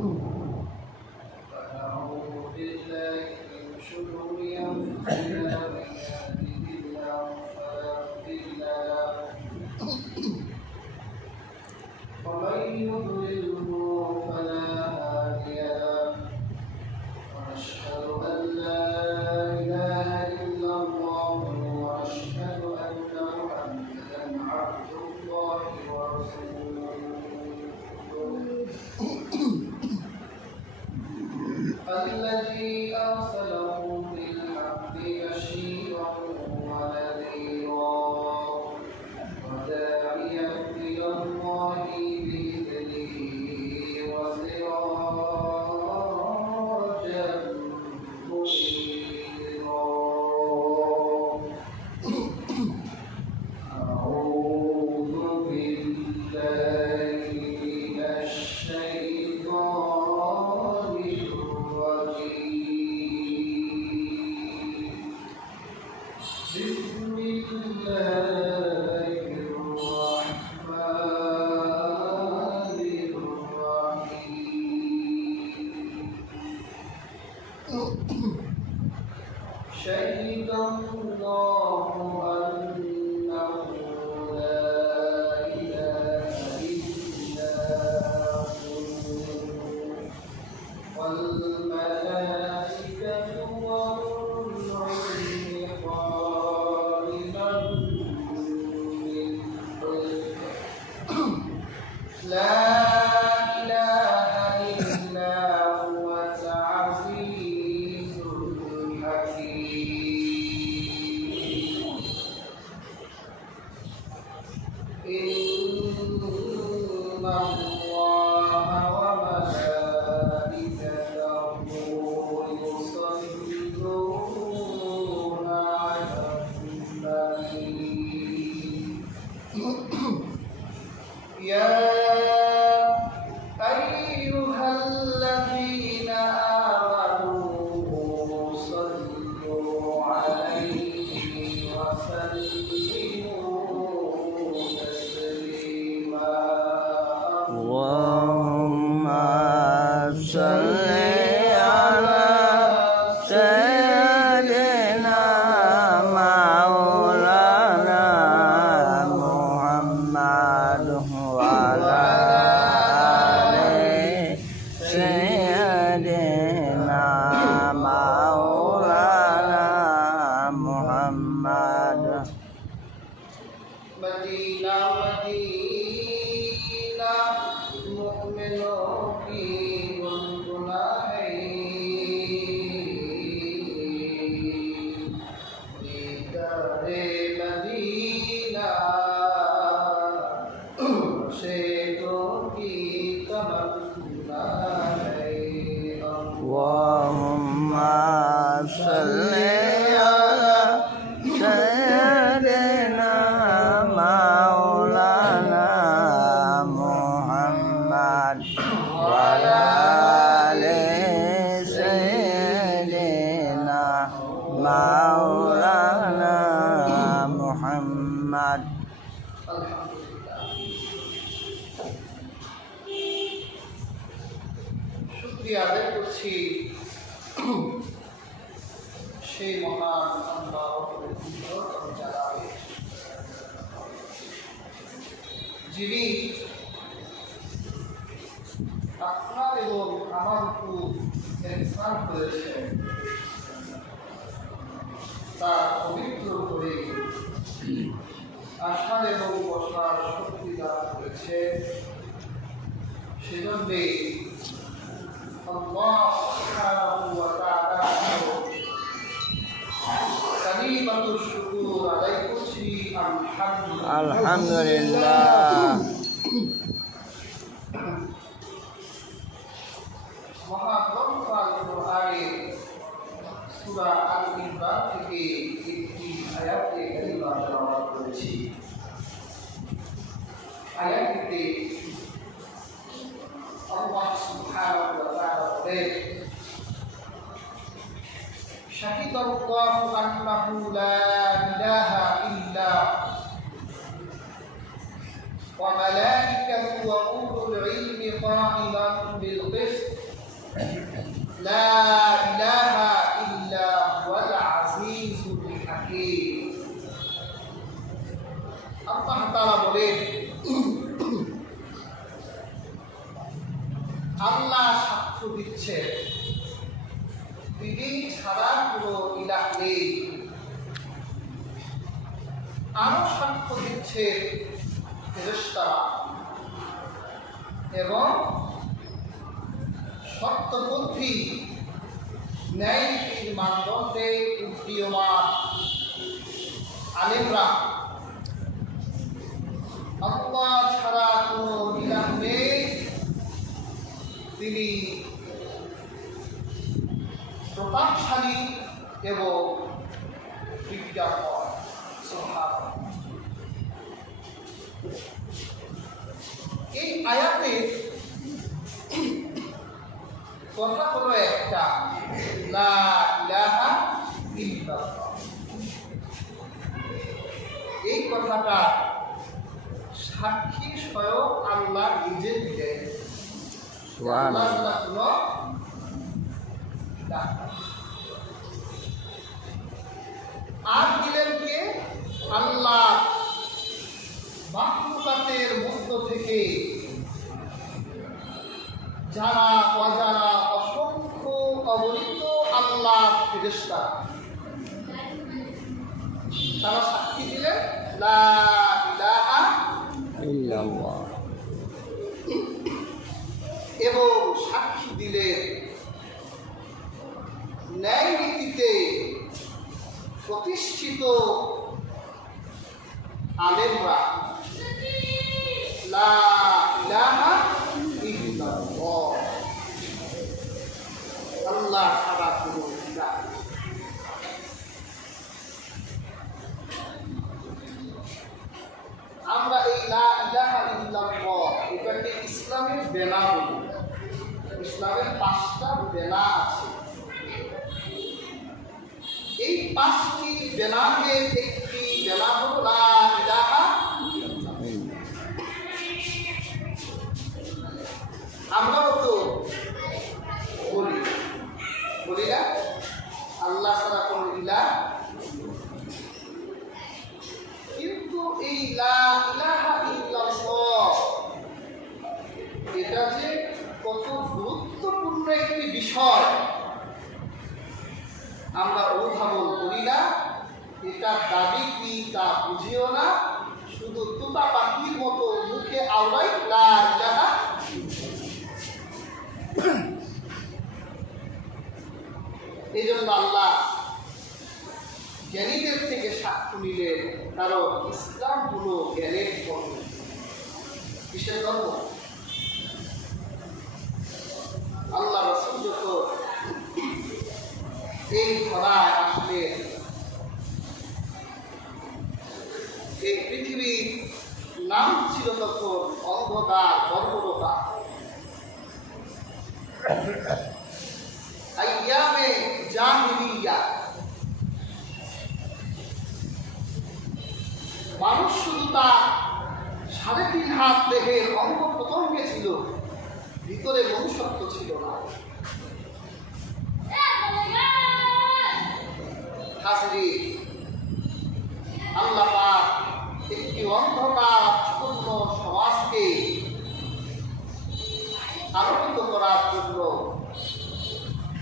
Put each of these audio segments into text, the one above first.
ونعوذ بالله من شرور أنفسنا من يهده الله فلا مضل له ومن يضلله فلا هادي له ونشهد أن لا إله إلا الله ونشهد أن محمدا عبد الله ورسوله الذي أرسله بالحق بشيرا ونذيرا وداعيا إلى الله بإذنه وسراجا منيرا أعوذ بالله من الشيطان الرجيم بسم الله الرحمن الرحيم شهد الله أنه لا إله إلا هو والملائكة وأولو العلم قائما بالقسط لا إله إلا هو العزيز الحكيم إن الله وملائكته يصلون على النبي يا أيها الذين آمنوا صلوا عليه وسلموا تسليما اللهم صل على سيدنا مولانا محمد وعلى آل سيدنا مولانا محمد مدينة مدينة مؤمنون في والجناحين لدار مدينة شيطان کی تمنا ہے اللهم صل على سيدنا مولانا محمد وعلى آل سيدنا مولانا محمد আলহামদুলিল্লাহ শুকরিয়া আদায় করছি সেই মহান আল্লাহ যিনি আপনার এবং আমার উপর ইহসান করেছেন তার পবিত্র করে আসার এবং বসার শক্তি দান করেছে সেজন্যে আল্লাহ সুবহানাহু ওয়া তাআলা কালিমাতুশ শুকর আদায় করছি আলহামদুলিল্লাহ মহাগ্রন্থ আল কোরআনের সূরা আল ইমরান থেকে একটি আয়াতে কারিমা তেলাওয়াত করেছি আয়াতটিতে আল্লাহ সুবহানাহু ওয়া তাআলা বলেন শাহিদাল্লাহু আন্নাহু লা ইলাহা ইল্লা وملائكته وأولو العلم قائما بالقسط لا إله إلا هو العزيز الحكيم আল্লাহ তাআলা বলেন আল্লাহ সাক্ষ্য দিচ্ছে তিনি ছাড়া কোনো ইলাহ নেই আরো সাক্ষ্য দিচ্ছে ফেরেশতারা এবং সত্যবুদ্ধি ন্যায়নীতির মানদণ্ডে উদীয়মান আলেমরা আল্লাহ ছাড়া কোনো ইলাহ নেই তিনি প্রতাপশালী এবং বিজ্ঞাপন সুবহানাল্লাহ। এই আয়াতে কথা হলো একটা লা ইলাহা ইল্লাল্লাহ। এই কথাটা সাক্ষী স্বয়ং আল্লাহ নিজে দিলেন আল্লাহ ছাড়া কোনো ইলাহ নেই। আর দিলেন কে? আল্লাহ মাখলুকাতের মধ্য থেকে যারা অজানা অসংখ্য অগণিত আল্লাহ ফেরেশতা তারা সাক্ষী দিলেন লা ইলাহা ইল্লাল্লাহ এবং সাক্ষী দিলেন ন্যায় নীতিতে প্রতিষ্ঠিত আলেমরা লা ইলাহা ইল্লাল্লাহ আল্লাহ ছাড়া কোনো ইলাহ নেই। আমরা এই লা ইলাহা ইল্লাল্লাহ এটাকে ইসলামের বেনা বলি। ইসলামের 5টা বেনা আছে। এই 5টি বেনামের একটি বেনা হলো লা ইলাহা ইল্লাল্লাহ। আমরাও তো বলি না আল্লাহ ছাড়া কোনো ইলাহ, কিন্তু এই লা ইলাহা ইল্লাল্লাহ এটা যে কত গুরুত্বপূর্ণ একটি বিষয় আমরা অনুধাবন করি না। এটা দাবি কি তা বুঝিও না, শুধু তুতা পাখির মতো মুখে আওড়াই লা ইলাহা। এই জন্য আল্লাহ জ্ঞানীদের থেকে সাক্ষ্য নিলেন, কারণ ইসলাম হলো জ্ঞানের ধর্ম। কিসের ধর্ম? আল্লাহ রাসূল যখন এই ধরায় আসলেন, এই পৃথিবীর নাম ছিল তখন অন্ধকার, বর্বরতা। আইয়ামে জাহিলিয়া, মানুষ শুধু তার 3.5 হাত দেহের অঙ্গ প্রত্যঙ্গে ছিল, ভিতরে মনুষ্যত্ব ছিল না। হাজরিন, আল্লাহ পাক একটি অন্ধকারপূর্ণ সমাজকে আলোকিত করার জন্য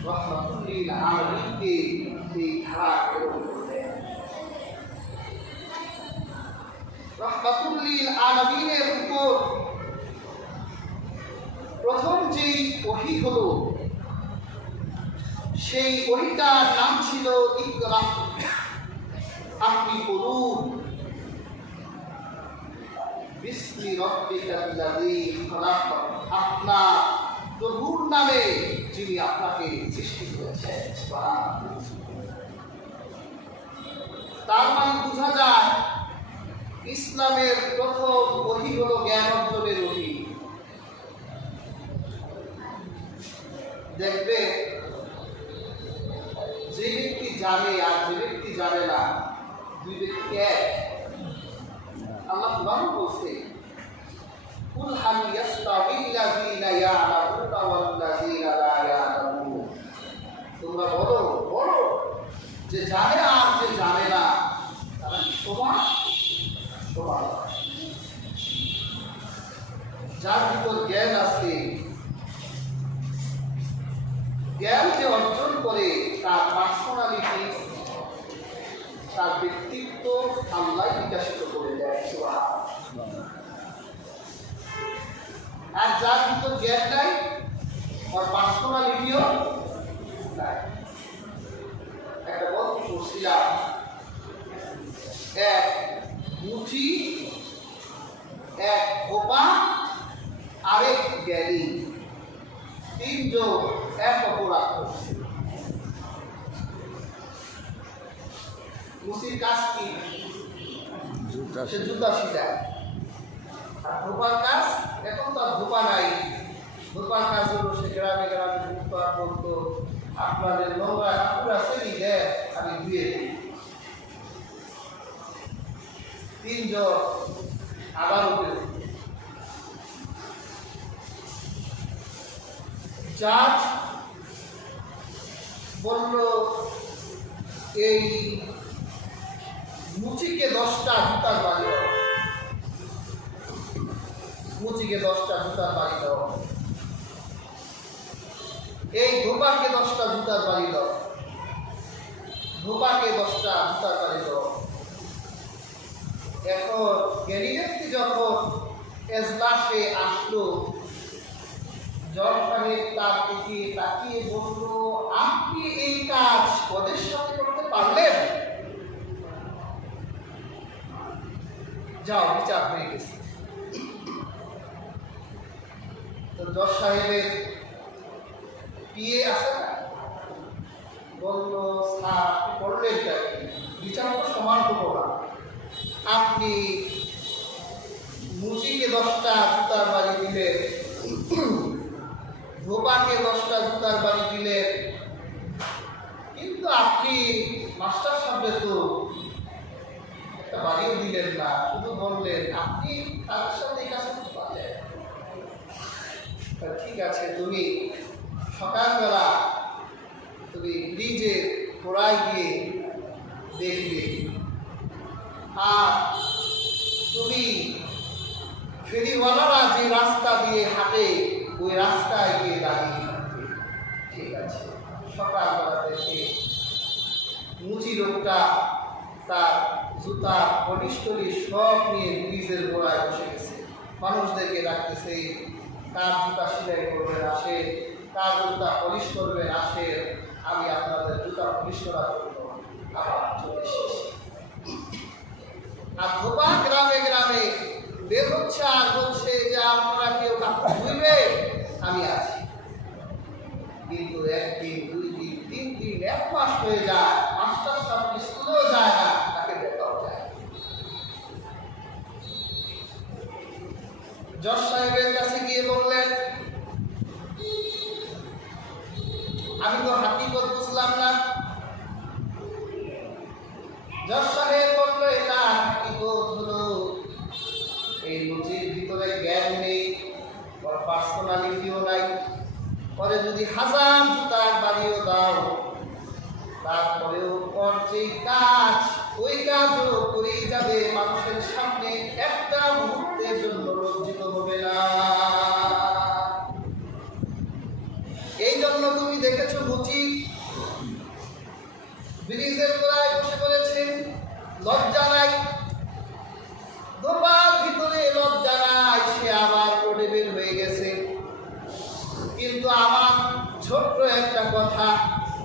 রহমাতুল লিল আলামিনকে এই ধারা প্রেরণ করলেন। রহমাতুল লিল আলামিনের উপর প্রথম যেই ওহী হলো, সেই ওহীটার নাম ছিল ইকরা। আপনি পড়ুন, বিসমি রাব্বিকাল্লাযী খালাক, আপনার প্রভুর নামে যিনি আপনাকে সৃষ্টি করেছেন। তার মানে বোঝা যায় ইসলামের প্রথম ওহী হলো জ্ঞান অর্জনের ওহী। দেখবে যে ব্যক্তি জানে আর যে ব্যক্তি জানে না, দুই ব্যক্তি এক। আল্লাহ কুরআন বলছে কুল হাল ইয়াস্তাবিল্লাযীনা ইয়া'লামুনা ওয়াল্লাযীনা লা ইয়া'লামুন। তোমরা বলো বলো যে জানে আর যে জানে না তারা কি সমান? সমান। যার ভিতর জ্ঞান আছে, জ্ঞান যে অর্জন করে তার পার্সোনালিটি, তার ব্যক্তিত্ব আল্লাহ বিকাশিত করে দেয়। আর যার ভিতর জ্ঞান নাই, ওর পার্সোনালিটিও নাই। একটা গল্প করছিলাম, এক মুঠি, এক খোপা, আরেক জ্ঞানী, তিনজন এক অপরাধ করছে। মুসির কাজ কি? সে জুতা শিখায়। আর ধোপার কাজ, এখন তো আর ধোপা নাই, ধোপার কাজ হলো সে গ্রামে গ্রামে ধূপা করতো। আপনাদের নোংরা কাপড় আছে নি, দেয় আমি ধুয়ে দিই। তিনজন আদালতে, জাজ বলল এই মুচিকে 10টা জুতার বাড়ি দাও, মুচিকে 10টা জুতার বাড়ি দাও। এই ধোপাকে 10টা জুতার বাড়ি দাও, ধোপাকে 10টা জুতার বাড়ি দাও। এখন জ্ঞানী ব্যক্তি যখন এজলাসে আসলো, জজ সাহেব তার দিকে তাকিয়ে বলল, আপনি এই কাজ ওদের সাথে করতে পারলেন? যাও, বিচার হয়ে গেছে। তো জজ সাহেবের পিএ আছে না, বলল, স্যার আপনি করলেন কেন? বিচার তো সমান করবো না। আপনি মুচিকে 10টা জুতার বাড়ি দিলেন, ধোপাকে 10টা জুতার বাড়ি দিলেন, কিন্তু আপনি মাস্টার সাহেবের তো একটা বাড়িও দিলেন না, শুধু বললেন আপনি তাদের সাথে এই কাজ করতে পারলেন। ঠিক আছে, তুমি সকালবেলা তুমি ব্রিজে ঘোড়ায় গিয়ে দেখবে, আর তুমি ফেরিওয়ালারা যে রাস্তা দিয়ে হাঁটে ওই রাস্তায় গিয়ে দাঁড়িয়ে থাকবে। ঠিক আছে। সকালবেলা থেকে মুচি লোকটা তার জুতা পলিশটলি সব নিয়ে ব্রিজের গোড়ায় বসে গেছে, মানুষদেরকে ডাকতেছে, কার জুতা সেলাই করবেন আসে, কার জুতা পলিশ করবেন আসে, আমি আপনাদের জুতা পলিশ করার জন্য আবার চলে এসেছি। আর ধোপা গ্রামে গ্রামে বের হচ্ছে আর বলছে যে আপনারা কেউ কাপড় ধুইবে, আমি আছি। কিন্তু 1 দিন 2 দিন 3 দিন 1 মাস হয়ে যায়, মাস্টার সাহেব স্কুলেও যায় না, তাকে দেখাও যায়। জজ সাহেবের কাছে গিয়ে বললেন, আমি তো হাকিকত বুঝলাম না। জজ সাহেব বলল, এটা হাকিকত হলো এই মুচির ভিতরে জ্ঞান নেই, ওর পার্সোনালিটিও নাই। পরে যদি 1000 জুতার বাড়িও দাও, তারপরেও ওর যে কাজ, ওই কাজও করেই যাবে, মানুষের সামনে একটা মুহূর্তের জন্য লজ্জিত হবে না। এই জন্য তুমি দেখেছো মুচি ব্রিজের গোড়ায় বসে পড়েছে, লজ্জা নাই। ধোপার ভিতরে লজ্জা নাই, সে আবার রোডে বের হয়ে গেছে। কিন্তু আমার ছোট্ট একটা কথা,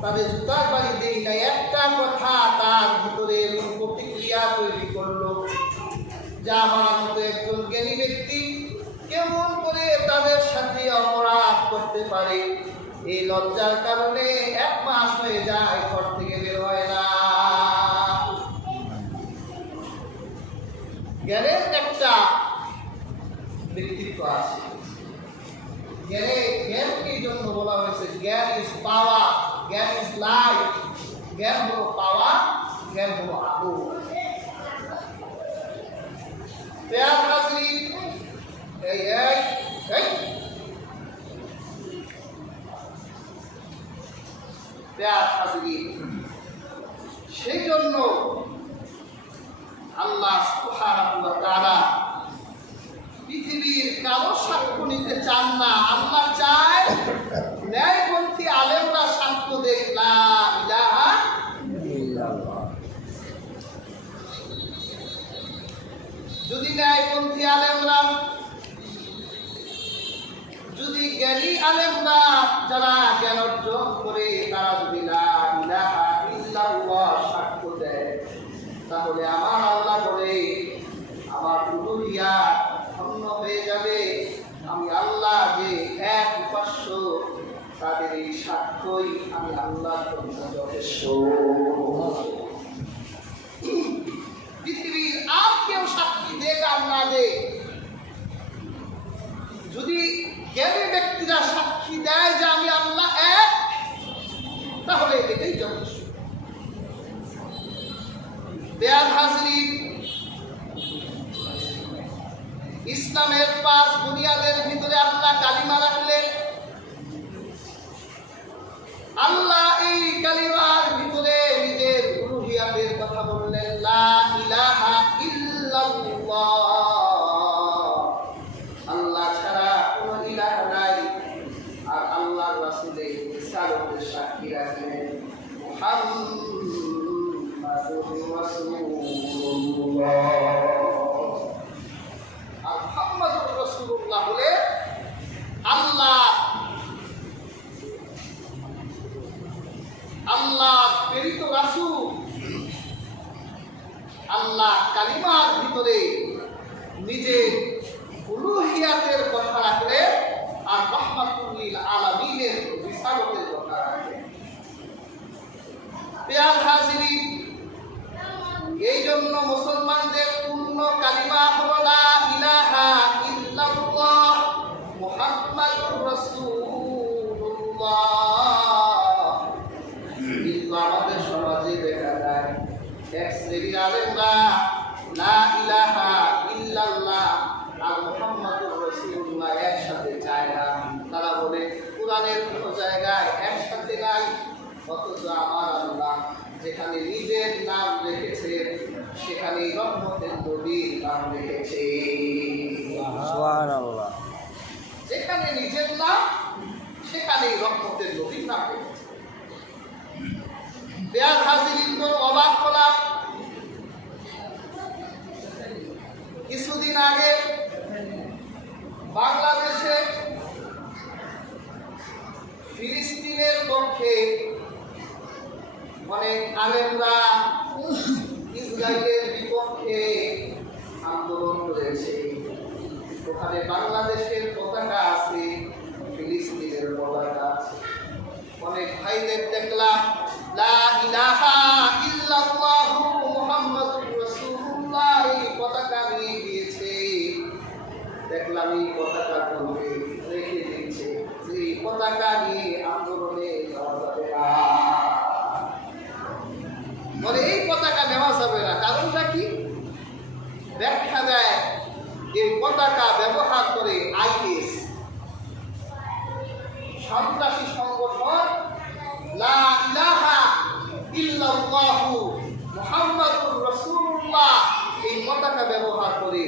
তাদের জুতার বাড়ি দেই না, একটা কথা তার ভিতরে প্রতিক্রিয়া তৈরি করলো, যা আমার মতো একজন জ্ঞানী ব্যক্তি কেমন করে তাদের সাথে অপরাধ করতে পারে। এই লজ্জার কারণে 1 মাস হয়ে যায়, ঘর থেকে বের হয় না। জ্ঞানের একটা ব্যক্তিত্ব আছে। জ্ঞানকে জন্য বলা হয়েছে জ্ঞান ইজ পাওয়ার, জ্ঞান ইজ লাইফ। জ্ঞান হলো পাওয়ার, জ্ঞান হলো আলো। এই এই এই প্যার হাজির, সেই জন্য আল্লাহ সুবহানাহু ওয়া তাআলা পৃথিবীর কারো সাক্ষ্য নিতে চান না। আল্লাহ চায় ন্যায়পন্থী আলেমরা সাক্ষ্য দেখ লা ইলাহা ইল্লাল্লাহ। যদি ন্যায়পন্থী আলেমরা, যদি জ্ঞানী আলেমরা যারা জ্ঞান অর্জন করে তারা যদি লা ইলাহা ইল্লাল্লাহ সাক্ষ্য দেয়, তাহলে আমার আল্লাহ বলে আমার উলুহিয়াত ধন্য হয়ে যাবে। আমি আল্লাহ যে এক উপাস্য, তাদের এই সাক্ষ্যই আমি আল্লাহর জন্য যথেষ্ট। পৃথিবীর আর কেউ সাক্ষী দেখ আর না দেখ, যদি জ্ঞানী ব্যক্তিরা সাক্ষী দেয় যে আমি আল্লাহ এক, তাহলে এটাই যথেষ্ট। বেয়ার হাজরিন, ইসলামের 5 বুনিয়াদের ভিতরে আল্লাহ কালিমা রাখলেন। আল্লাহ এই কালিমার ভিতরে নিজের উলুহিয়াতের কথা বললেন, লা ইলাহা ইল্লাল্লাহ, আল্লাহ ছাড়া কোনো ইলাহ নাই। আর আল্লাহর রাসূলের রিসালাতের সাক্ষী রাখলেন মুহাম্মাদুর রাসূলুল্লাহ। আর মুহাম্মাদুর রাসূলুল্লাহ বলে আল্লাহ প্রেরিত রাসূল। আল্লাহ কালিমার ভিতরে নিজের উলুহিয়াতের কথা রাখলেন আর রাহমাতুল লিল আলামিনের রিসালাতের কথা রাখলেন। প্রিয় হাজিরিন, এই জন্য মুসলমানদের পূর্ণ কালিমা হলো লা ইলাহা ইল্লাল্লাহ মুহাম্মাদুর রাসূলুল্লাহ। কিন্তু আমাদের সমাজে দেখা যায় এক শ্রেণীর আলেমরা লা ইলাহা ইল্লাল্লাহ আর মুহাম্মাদুর রাসূলুল্লাহ একসাথে চায় না। তারা বলে কোরআনের কোনো জায়গায় একসাথে নাই, অথচ আমার আল্লাহ যেখানে নিজের নাম রেখেছেন সেখানে রহমতের নবীর নাম রেখেছে। সুবহানাল্লাহ। যেখানে নিজের নাম সেখানে রহমতের নবীর নাম রেখেছে। বেয়ার হাজিরিন, তো অবাক হলাম, কিছুদিন আগে বাংলাদেশে ফিলিস্তিনের পক্ষে অনেক আলেমরা ইসরায়েলের বিপক্ষে আন্দোলন করেছে। ওখানে বাংলাদেশের পতাকা আছে, ফিলিস্তিনের পতাকা আছে। অনেক ভাইদের দেখলাম লা ইলাহা ইল্লাল্লাহু মুহাম্মাদুর রাসূলুল্লাহ এই পতাকা নিয়ে গিয়েছে। দেখলাম এই পতাকা তুলে রেখে দিচ্ছে, যে পতাকা নিয়ে আন্দোলনে যাওয়া যাবে না। বলে এই পতাকা নেওয়া যাবে না, কারণটা কি? ব্যাখ্যা দেয় এই পতাকা ব্যবহার করে আইএস সন্ত্রাসী সংগঠন লা ইলাহা ইল্লাল্লাহু মুহাম্মাদুর রাসূলুল্লাহ এই পতাকা ব্যবহার করে।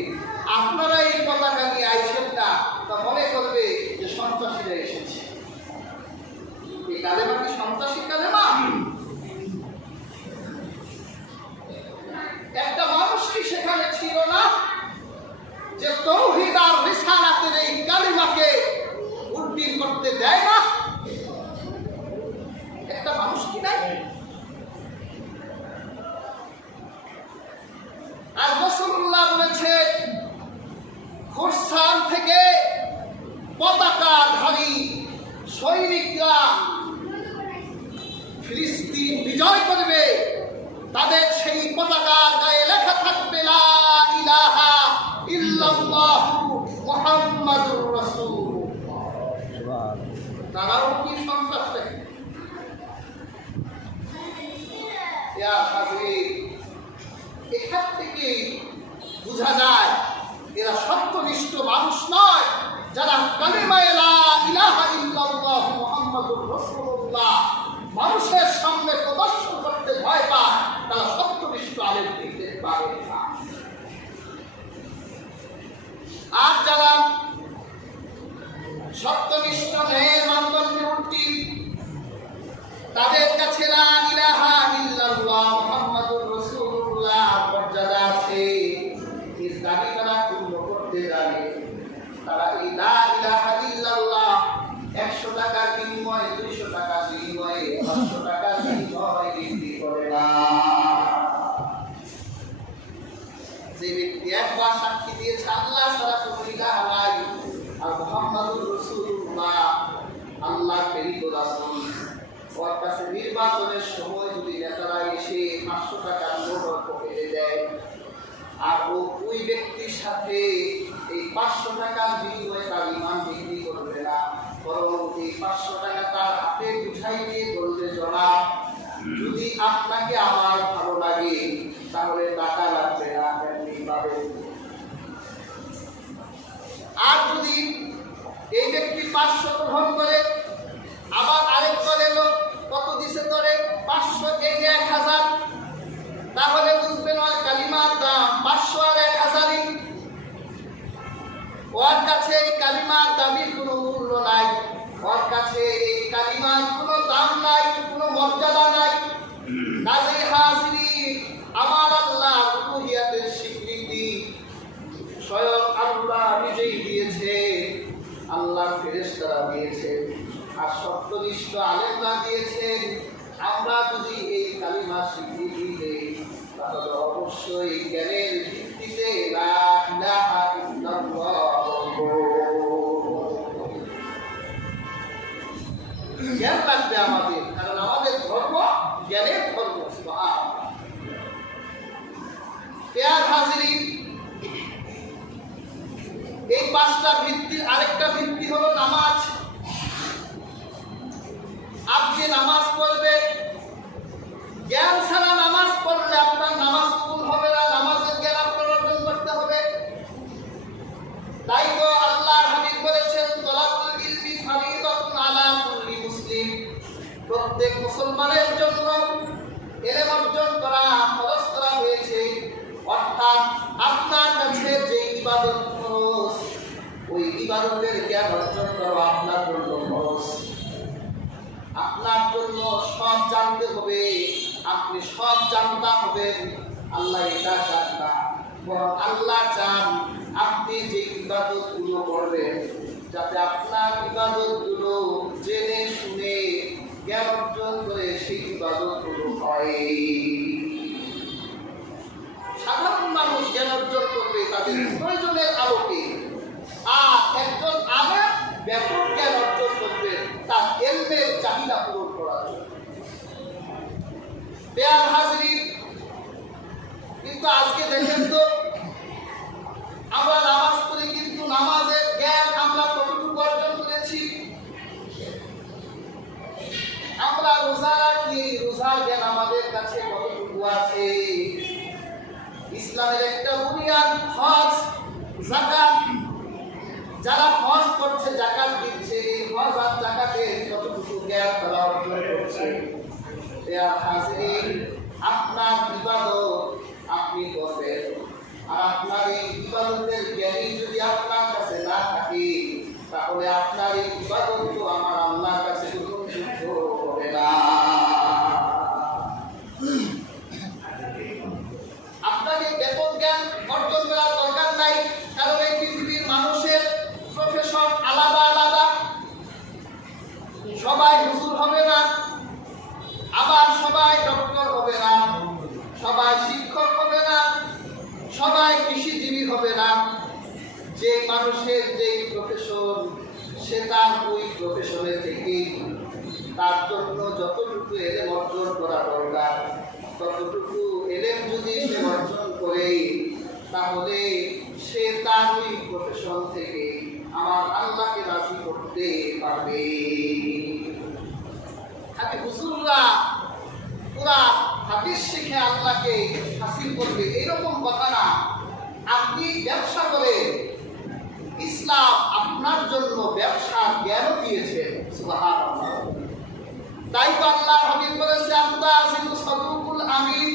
আপনারা এই পতাকা নিয়ে আইছেন না, তা মনে করবে যে সন্ত্রাসীরা এসেছে। এই কালেমা কি সন্ত্রাসী কালেমা? একটা মানুষ কি সেখানে ছিল না যে তাওহীদ আর রিসালাতের এই কালিমাকে উদ্দিন করতে দেয় না? একটা মানুষ কি নাই? আর রাসূলুল্লাহ বলেছে খোরসান থেকে পতাকাধারী সৈনিকরা ফিলিস্তিন বিজয় করবে, তাদের সেই পতাকার গায়ে লেখা থাকবে লা ইলাহা ইল্লাল্লাহু মুহাম্মাদুর রাসূলুল্লাহ। তারাও কি সন্ত্রাস থাকে? ইয়া হাজির, এখান থেকে বোঝা যায় যে এরা সত্যনিষ্ঠ মানুষ নয়। যারা কালিমায়ে লা ইলাহা ইল্লাল্লাহ মুহাম্মাদুর রাসূলুল্লাহ মানুষের সামনে প্রদর্শন করতে ভয় পায়, তারা সত্যনিষ্ঠ আলেম হতে পারে না। আর যারা সত্যনিষ্ঠ ন্যায়ের মানদণ্ডে উঠতি, তাদের কাছে লা ইলাহা ইল্লাল্লাহ মুহাম্মাদুর রাসূলুল্লাহ মর্যাদা আছে, এর দাবি তারা পূর্ণ করতে জানে। তারা এই লা ইলাহা ইল্লাল্লাহ 100 টাকার বিনিময়ে, 200 টাকার বিনিময়ে, 500 টাকার বিনিময়ে বিক্রি করে না। যে ব্যক্তি একবার সাক্ষী দিয়েছে আল্লাহ ছাড়া কোনো ইলাহ নাই আর মুহাম্মাদুর রাসূলুল্লাহ আল্লাহ প্রেরিত রাসূল, ওর কাছে নির্বাচনের সময় যদি নেতারা এসে 500 টাকার নোট ওর পকেটে দেয়, আর ওই ব্যক্তির সাথে এই 500 টাকার বিনিময়ে তার ঈমান বিক্রি করবে না, বরং এই 500 টাকা তার হাতে বুঝাই দিয়ে বলবে, জনাব যদি আপনাকে আমার ভালো লাগে তাহলে টাকা লাগবে না, এমনি পাবেন। আর যদি এই ব্যক্তি 500 গ্রহণ করে, আবার আরেকবার এলো, কত দিছে তোরে? 500 এই 1000, তাহলে বুঝবেন ওর কালিমার দাম 500 আর 1000ই। ওর কাছে এই কালিমার দাবির কোনো মূল্য নাই, ওর কাছে এই কালিমার কোনো দাম নাই, কোনো মর্যাদা নাই। কাজে হাজিরিন, আমার আল্লাহ উলুহিয়াতের স্বীকৃতি স্বয়ং আল্লাহ নিজেই দিয়েছে, আল্লাহর ফেরেশতারা দিয়েছে, আর সত্যনিষ্ঠ আলেমরা দিয়েছেন। আমরা যদি এই কালিমা স্বীকৃতি দেই তাহলে অবশ্যই জ্ঞানের ভিত্তিতে লা ইলাহা ইল্লাল্লাহ জ্ঞান লাগবে আমাদের, কারণ আমাদের ধর্ম জ্ঞানের ধর্ম। প্রিয় হাজিরিন, এই 5টা ভিত্তির আরেকটা ভিত্তি হলো নামাজ। আপনি নামাজ পড়বেন, জ্ঞান ছাড়া নামাজ পড়লে আপনার নামাজ কবুল হবে না, নামাজের জ্ঞান আপনার অর্জন করতে হবে। তাই তো আল্লাহর হাবিব বলেছেন, তলাবুল ইলমি ফারিদাতুন আলা কুল্লি মুসলিম, প্রত্যেক মুসলমানের জন্য ইলম অর্জন করা ফরজ করা হয়েছে। অর্থাৎ আপনার কাছে যে ইবাদত ফরজ, ওই ইবাদতের জ্ঞান অর্জন করা আপনার জন্য ফরজ। আপনার জন্য সব জানতে হবে, আপনি সব জানতে হবেন। আল্লাহ এটা চান না, বরং আল্লাহ চান আপনি যে ইবাদতগুলো করবেন যাতে আপনার ইবাদতগুলো জেনে শুনে জ্ঞান অর্জন করে সেই ইবাদতগুলো হয়। সাধারণ মানুষ জ্ঞান অর্জন করবে তাদের প্রয়োজনের আলোকে, আর একজন আলেম ব্যাপক জ্ঞান অর্জন করবে তার ইলমের চাহিদা পূরণ করার জন্য। প্রিয় হাজিরিন, কিন্তু আজকে দেখেন তো আমরা নামাজ পড়ি, কিন্তু নামাজের জ্ঞান আমরা কতটুকু অর্জন করেছি? আমরা রোজা রাখি, রোজার জ্ঞান আমাদের কাছে কতটুকু আছে? ইসলামের একটা বুনিয়াদ হজ, যাকাত। যারা হজ করছে, যাকাত দিচ্ছে, এই হজ আর যাকাতের কতটুকু জ্ঞান তারা অর্জন করছে? আপনার ইবাদত আপনি করবেন, আর আপনার এই ইবাদতের জ্ঞানী যদি আপনার কাছে না থাকে তাহলে আপনার এই ইবাদত তো আমার আল্লাহর কাছে গ্রহণযোগ্য হবে না। আপনাকে বেতন জ্ঞান অর্জন করার দরকার নাই, কারণ এই পৃথিবীর মানুষের প্রফেশন আলাদা আলাদা। সবাই হুজুর হবে না, আবার সবাই ডক্টর হবে না, সবাই শিক্ষক হবে না, সবাই কৃষিজীবী হবে না। যে মানুষের যে প্রফেশন, সে তার ওই প্রফেশনে থেকে তার জন্য যতটুকু এলেম অর্জন করা দরকার ততটুকু এলেম যদি সে অর্জন করে তাহলে সে তার ওই প্রফেশন থেকে আমার আল্লাহকে রাজি করতে পারবে। আমি হুজুররা পুরা হাদিস শিখে আল্লাহকে হাসিল করবে এরকম কথা না। আপনি ব্যবসা করেন, ইসলাম আপনার জন্য ব্যবসার জ্ঞান দিয়েছে। সুবহানাল্লাহ। তাই তো আল্লাহ হাবিব বলেছে আন্তাসিলু সাদুকুল আমিন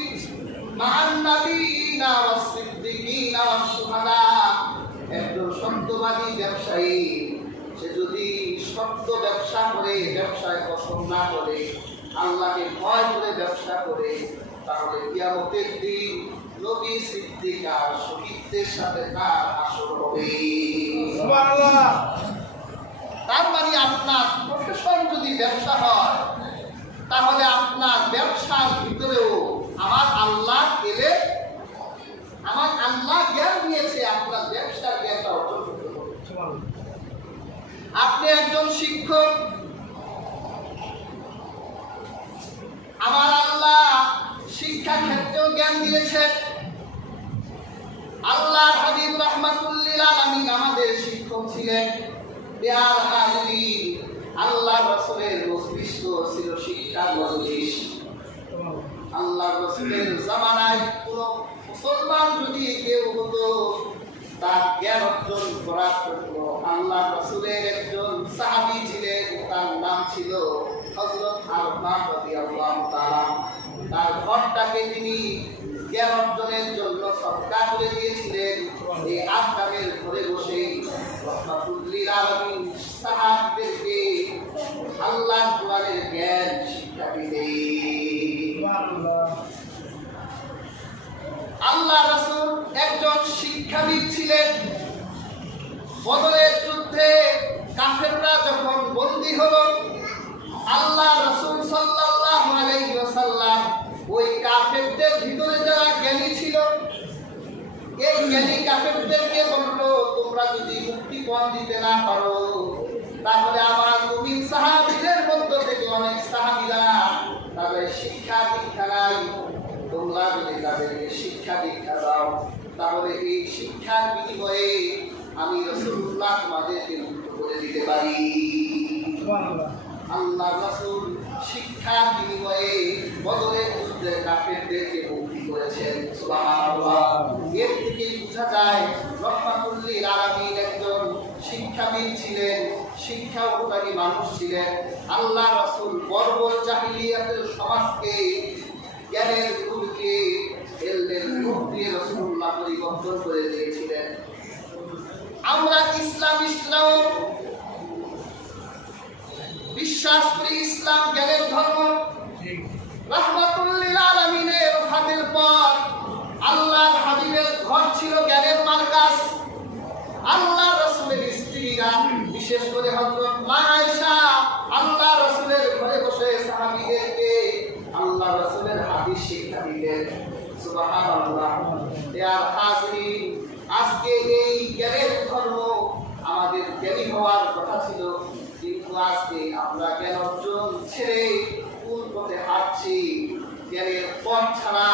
মান নাবিয়িনা ওয়াস সিদ্দিকিনা ওয়াস শুহাদা। একজন সত্যবাদী ব্যবসায়ী সে যদি সত্য ব্যবসা করে, ব্যবসায় পছন্দ না করে, আল্লাহকে ভয় করে ব্যবসা করে, তাহলে কিয়ামতের দিন নবী সিদ্দিক আর শহীদদের সাথে তার আসর হবে। সুবহানাল্লাহ। তার মানে আপনার প্রফেশন যদি ব্যবসা হয়, তাহলে আপনার ব্যবসার ভিতরেও আমার আল্লাহ এলে, আমার আল্লাহ জ্ঞান দিয়েছে, আপনার ব্যবসার জ্ঞানটা অর্জন করতে হবে। আপনি একজন শিক্ষক, আমার আল্লাহ শিক্ষা ক্ষেত্রেও জ্ঞান দিয়েছে। আল্লাহর হাবিব রাহমাতুল লিল আলামিন আমাদের শিক্ষক ছিলেন। বিহার হাজিরিন, আল্লাহর রাসূলের মস্তিষ্ক ছিল শিক্ষার মজলিস। আল্লাহর রাসূলের জামানায় কোন মুসলমান যদি কেউ হতো, তার জ্ঞান অর্জন করার জন্য আল্লাহর রাসূলের একজন সাহাবী ছিলেন, তার নাম ছিল হযরত আরকাম রাদিয়াল্লাহু তাআলা। তার ঘরটাকে তিনি জ্ঞান অর্জনের জন্য সৎকার করে দিয়েছিলেন। এই আরকামের ঘরে বসে রাহমাতুল লিল আলামিন সাহাবীদেরকে আল্লাহর কোরআনের জ্ঞান শিক্ষা দিতেন। আল্লাহ রাসূল একজন শিক্ষাবিদ ছিলেন। বদরের যুদ্ধে কাফেররা যখন বন্দী হলো, আল্লাহ রাসূল সাল্লাল্লাহু আলাইহি ওয়াসাল্লাম ওই কাফেরদের ভিতরে যারা জ্ঞানী ছিল, এই জ্ঞানী কাফেরদেরকে বললো, তোমরা যদি মুক্তিপণ দিতে না পারো, তাহলে আমার মুমিন সাহাবীদের মধ্য থেকে অনেক সাহাবীরা তাদের শিক্ষা দীক্ষা নাই, তোমরা যদি তাদেরকে শিক্ষা দীক্ষা দাও, তাহলে এই শিক্ষার বিনিময়ে আমি রাসূলুল্লাহ তোমাদেরকে মুক্ত করে দিতে পারি। আল্লাহ রাসূল শিক্ষার বিনিময়ে বদরের যুদ্ধে কাফেরদেরকে মুক্তি করেছেন। সুবহানাল্লাহ। এর থেকে বোঝা যায় রাহমাতুল লিল আলামিন একজন শিক্ষাবিদ ছিলেন, শিক্ষা উপকারী মানুষ ছিলেন। আল্লাহ রাসূল বর্বর জাহিলিয়াতের সমাজকে জ্ঞানের নূরকে এলমের নূর দিয়ে রাসূলুল্লাহ পরিবর্তন করে দিয়েছিলেন। আমরা ইসলাম বিশ্বাস করি, ইসলাম জ্ঞানের ধর্ম। রাহমাতুল লিল আলামিনের হাতের পর আল্লাহর হাবিবের ঘর ছিল জ্ঞানের মার্কাজ। আল্লাহ রাসূলের স্ত্রীরা, বিশেষ করে হযরত মা আয়েশা, আল্লাহ রাসূলের ঘরে বসে সাহাবীদেরকে আল্লাহ রাসূলের হাদিস শিক্ষা দিতেন। সুবহানাল্লাহ। ইয়া হাজিরিন, আজকে এই জ্ঞানের ধর্ম আমাদের জ্ঞানী হওয়ার কথা ছিল, কিন্তু আজকে আমরা জ্ঞান অর্জন ছেড়ে কোন পথে হাঁটছি? জ্ঞানের পথ ছাড়া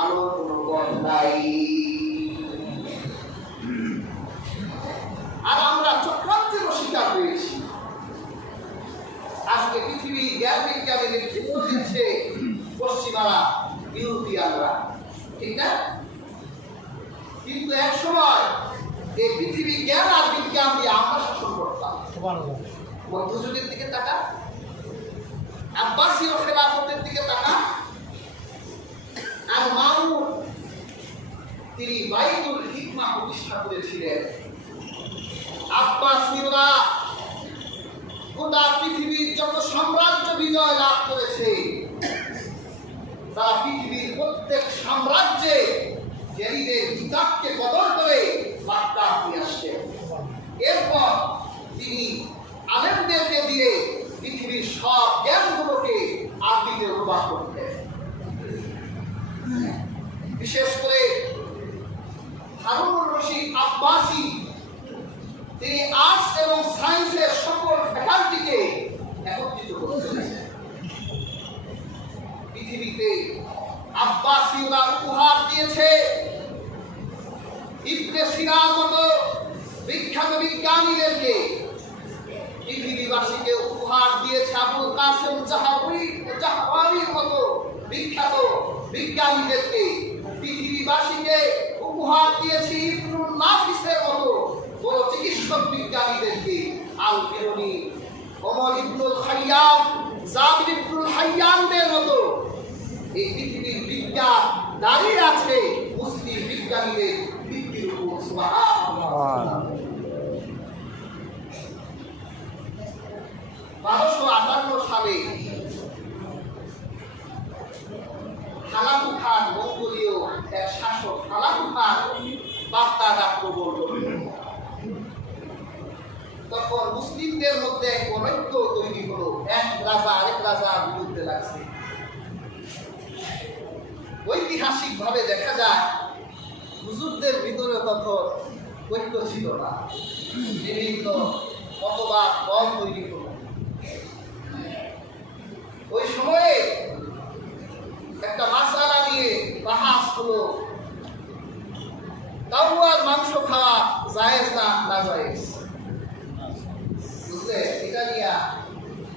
আলোর কোনো পথ নাই। আর আমরা চক্রান্তের শিকার হয়েছি। আজকে পৃথিবী জ্ঞান বিজ্ঞানের নেতৃত্ব দিচ্ছে পশ্চিমারা, ইউরোপিয়ানরা, ঠিক না? কিন্তু এক সময় এই পৃথিবী জ্ঞান আর বিজ্ঞান দিয়ে আমরা শাসন করতাম। মধ্যযুগের দিকে তাকা, আব্বাসীয় খেলাফতের দিকে তাকা, আর মামুন তিনি বাইতুল হিকমা প্রতিষ্ঠা করেছিলেন। আব্বাসীয়রা গোটা পৃথিবীর যত সাম্রাজ্য বিজয় লাভ করেছে, তারা পৃথিবীর প্রত্যেক সাম্রাজ্যে জ্ঞানীদের কিতাবকে বদল করে বার্তা নিয়ে আসছেন। এরপর তিনি আলেমদেরকে দিয়ে পৃথিবীর সব জ্ঞানগুলোকে আরবিতে অনুবাদ করতেন। বিশেষ করে হারুনুর রশিদ আব্বাসী, তিনি আর্টস এবং সায়েন্সের সকল ফ্যাকাল্টিকে একত্রিত করতেন। পৃথিবীতে আব্বাসীরা উপহার দিয়েছে ইবনে সিনার মতো বিখ্যাত বিজ্ঞানীদেরকে, পৃথিবীবাসীকে উপহার দিয়েছে আবুল কাসেম জাহওয়ারির মতো বিখ্যাত বিজ্ঞানীদেরকে, পৃথিবীবাসীকে উপহার দিয়েছে ইবনে নাফিসের মতো বড় চিকিৎসক বিজ্ঞানীদেরকে, আল বিরুনি, ওমর ইবনুল খাইয়াম, জাবির ইবনুল হাইয়ানদের মতো এই পৃথিবীর বিজ্ঞান দাঁড়িয়ে আছে মুসলিম বিজ্ঞানীদের ভিত্তির উপর। সুবহানাল্লাহ। 1258 সালে হালাকু খান, মঙ্গোলীয় এক শাসক হালাকু খান বাগদাদ আক্রমণ করলেন। তখন মুসলিমদের মধ্যে এক অনৈক্য তৈরি হলো, এক রাজা আরেক রাজার বিরুদ্ধে লাগছে। ঐতিহাসিক ভাবে দেখা যায় হুজুরদের ভিতরে তখন ঐক্য ছিল না, বিভিন্ন মতবাদ দল তৈরি হলো। ওই সময়ে একটা মাসালা নিয়ে বাহাস হলো, কাউয়ার মাংস খাওয়া জায়েজ না নাজায়েজ, বুঝলে? এটা নিয়ে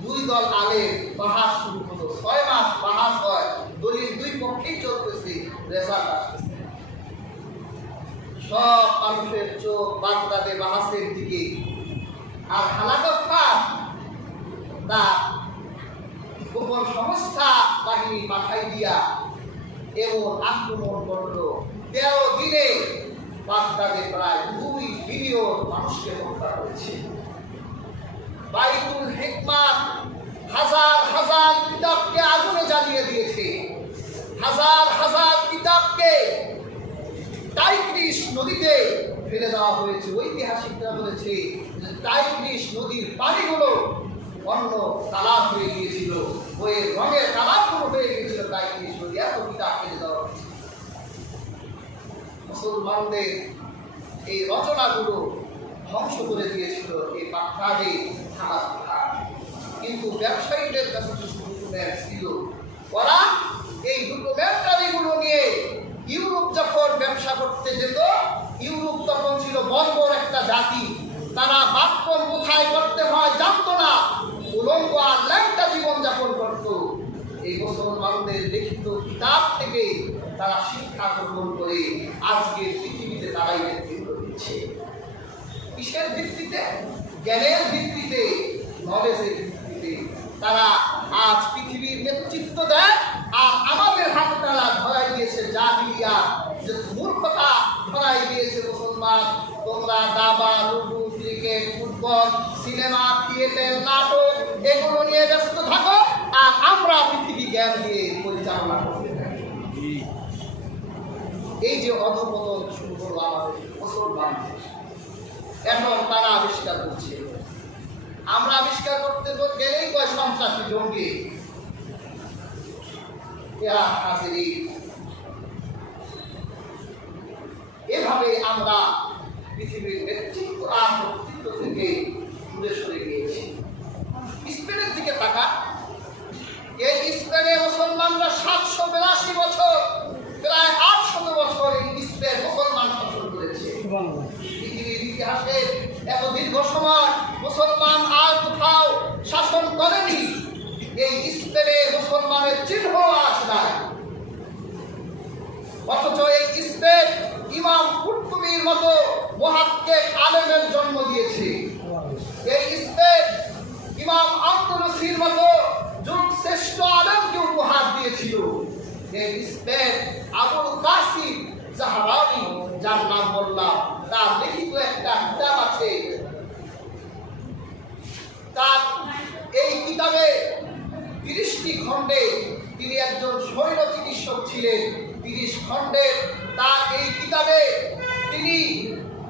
দুই দল আলেম বাহাস শুরু হলো। 6 মাস বাহাস হয়, দলিল দুই পক্ষেই চলতেছে, রেজাল্ট আসতেছে। সব মানুষের চোখ বাগদাদে বাহাসের দিকে। আর হালাকু খান তার গোপন সংস্থা বাহিনী পাঠাই দিয়া এমন আক্রমণ করল, 13 দিনে বাগদাদে প্রায় 2 বিলিয়ন মানুষকে হত্যা করেছে। বাইতুল হিকমাত হাজার হাজার কিতাবকে আগুনে জ্বালিয়ে দিয়েছে, হাজার হাজার কিতাবকে টাইগ্রিস নদীতে ফেলে দেওয়া হয়েছে। ঐতিহাসিকরা বলেছে যে টাইগ্রিস নদীর পানিগুলো অন্য কালার হয়ে গিয়েছিল, বইয়ের রঙের কালারগুলো হয়ে গিয়েছিল টাইগ্রিস নদী, এত কিতাব ফেলে দেওয়া হয়েছে। মুসলমানদের এই রচনাগুলো ধ্বংস করে দিয়েছিল এই বাগদাদে হালাকু খান। কিন্তু ব্যবসায়ীদের কাছে কিছু ডকুমেন্ট ছিল, ওরা এই ডকুমেন্টারিগুলো নিয়ে ইউরোপ যখন ব্যবসা করতে যেত, ইউরোপ তখন ছিল বর্বর একটা জাতি, তারা বাথরুম কোথায় করতে হয় জানতো না, উলঙ্গ আর ল্যাংটা জীবনযাপন করত। এই মুসলমানদের লিখিত কিতাব থেকে তারা শিক্ষা গ্রহণ করে আজকের পৃথিবীতে তারাই নেতৃত্ব দিচ্ছে। কিসের ভিত্তিতে? জ্ঞানের ভিত্তিতে, নলেজের ভিত্তিতে তারা আজ পৃথিবীর নেতৃত্ব দেয়। আর আমাদের হাতে তারা ধরাই দিয়েছে জাহিলিয়া, যে মূর্খতা ধরাই দিয়েছে। মুসলমান তোমরা দাবা, ludo, cricket, football, cinema, theatre, নাটক এগুলো নিয়ে ব্যস্ত থাকো, আর আমরা পৃথিবী জ্ঞান দিয়ে পরিচালনা করতে থাকি। এই যে অধঃপতন শুরু হলো আমাদের মুসলমানদের, এখন তারা আবিষ্কার করছে। আমরা আবিষ্কার করতে গেলেই কয় সন্ত্রাসী, জঙ্গি। এভাবে আমরা পৃথিবীর নেতৃত্ব আর কর্তৃত্ব থেকে দূরে সরে গিয়েছি। স্পেনের দিকে তাকা, এই স্পেনে মুসলমানরা 782 বছর, প্রায় 800 বছর এই স্পেন মুসলমান শাসন করেছে। পৃথিবীর ইতিহাসে এত দীর্ঘ সময় মুসলমান আর কোথাও শাসন করেনি। এই স্পেনে মুসলমানের চিহ্ন আজ নাই। অথচ এই স্পেন ইমাম কুরতুবীর মতো মুহাক্কিক আলেমের জন্ম দিয়েছে। এই স্পেন ইমাম আন্দালুসির মতো যুগ শ্রেষ্ঠ আলেমকে উপহার দিয়েছিল। এই স্পেন আবুল কাসিম জাহরানি, যার নাম বললাম, তার লিখিত একটা কিতাব আছে। তার এই কিতাবে 30টি খণ্ডে, তিনি একজন শৈল চিকিৎসক ছিলেন। 30 খণ্ডের তার এই কিতাবে তিনি